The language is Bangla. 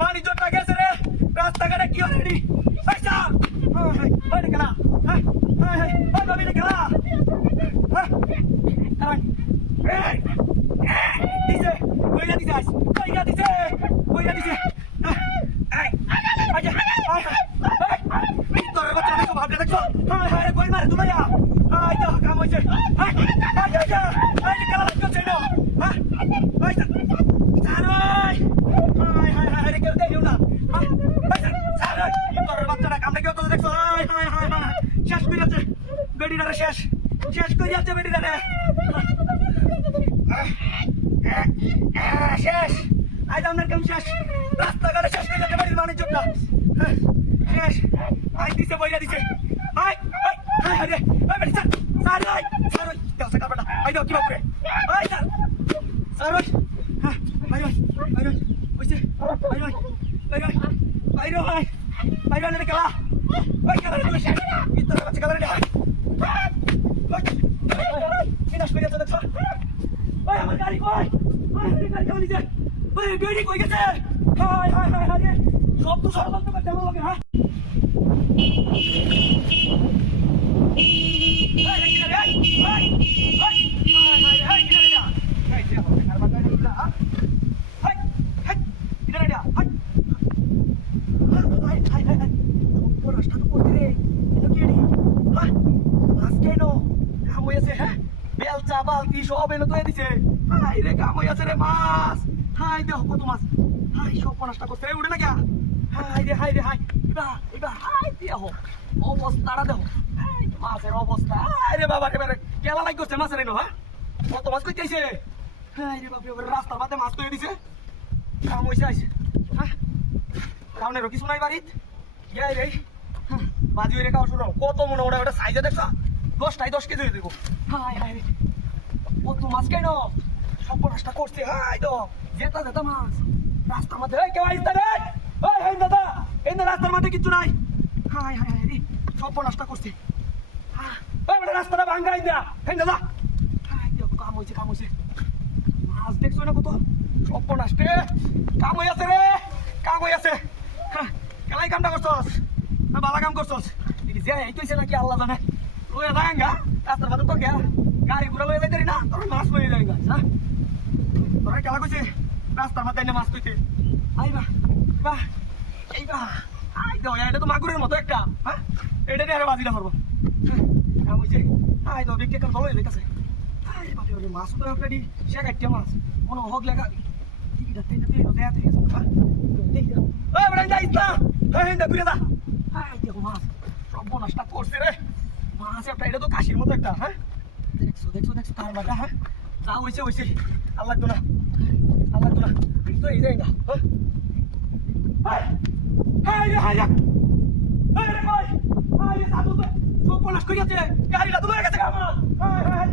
বাণিজ্যটা গেছে রে রাস্তাঘাটে কি হলো রে পয়সা ওই খেলা ওই বাবি খেলা দিছে কইরা দিছে কইরা দিছে কইরা দিছে তোর বাচ্চা দেখো ভাবলে দেখছো কই মারে তুমি তো কাম হইছে খেলা লাগছে না শেষ শেষ করে যাচ্ছে বেটিটারে শেষ আজ আপনার কেমন শেষ রাস্তাঘাটে শেষ করে যাচ্ছে বাড়ির বাণিজ্যটা শেষ আই দিছে বইরা দিছে আমার গাড়ি কই গাড়ি গেছে গাড়ি কই গেছে হাই হাই হাই হাই সব তো ষড়যন্ত্র করতে আমার লাগে হ্যাঁ বেলচা বালতি সব এনে তো দিছে হাই রে কাম হইছে রে মাছ হাই দেহ কত মাছ হাই সব পনাশটা করছে উড়ে না গা হাই রে হাই রে হাই এবার হাই দেহ অবস্থাটা দেহ মাছের অবস্থা হাই রে বাবা এবারে কেলা লাগ করছে মাছের এনো হ্যাঁ কত মাছ কইতেছে হাই রে বাবা এবারে রাস্তার মাঝে মাছ তৈরি দিছে কাম হইছে আইছে হ্যাঁ কামনে রকি শুনাই বাড়িত গেই রে বাজি হইরে খাওয়া শুরু কত মনে ওটা ওটা সাইজে দেখছ 10 কেজি হয়ে দেবো হাই হাই রে কত মাছ কেন সব পনাশটা করছে হাই তো যেতা যেতা মাছ রাস্তার মধ্যে কেউ আইস রে ওই হাই দাদা এই রাস্তার মধ্যে কিছু নাই হাই হাই হাই রে সব পনাশটা করছে ওই বড় রাস্তাটা ভাঙাই দেয়া হেই দাদা হাই দেখো কাম হইছে মাছ দেখছো না কত সব পনাশতে কাম হইছে রে কাম হইছে কেলাই কামটা করছস বালা কাম করছস যে এই কইছে নাকি আল্লাহ জানে ওই রাঙ্গা রাস্তার মধ্যে তো গেল গাড়ি ঘুরা লয়ে যাইতে না তোর মাছ লয়ে যাই না তোরা কেলা কইছে রাস্তার মধ্যে এনে মাছ তুইতে আইবা বাহ এইবা আই দাও এটা তো মাগুরের মতো একটা হ্যাঁ এটা নিয়ে আরে বাজিটা করবো কাম হইছে আই দাও বিকে কাম ভালো হইছে আই বাবা ওরে মাছ তো একটা সে একটা মাছ মনে হোক লাগা এটা তেনে দিয়ে দেয়া থেকে দেখি ওই বড় যাইস না এই দা ঘুরে দা আই দেখো মাছ সব নষ্ট করছে রে মাছ একটা এটা তো কাশির মতো একটা হ্যাঁ দেখছো তার বাগা হ্যাঁ যা হইছে আল্লাহ তো না কিন্তু তো এই যাই না হাই হাই হাই হাই রে কই হাই সাধু তো সব পলাশ করিয়াছে গাড়িটা তো লয়ে গেছে আমার হাই হাই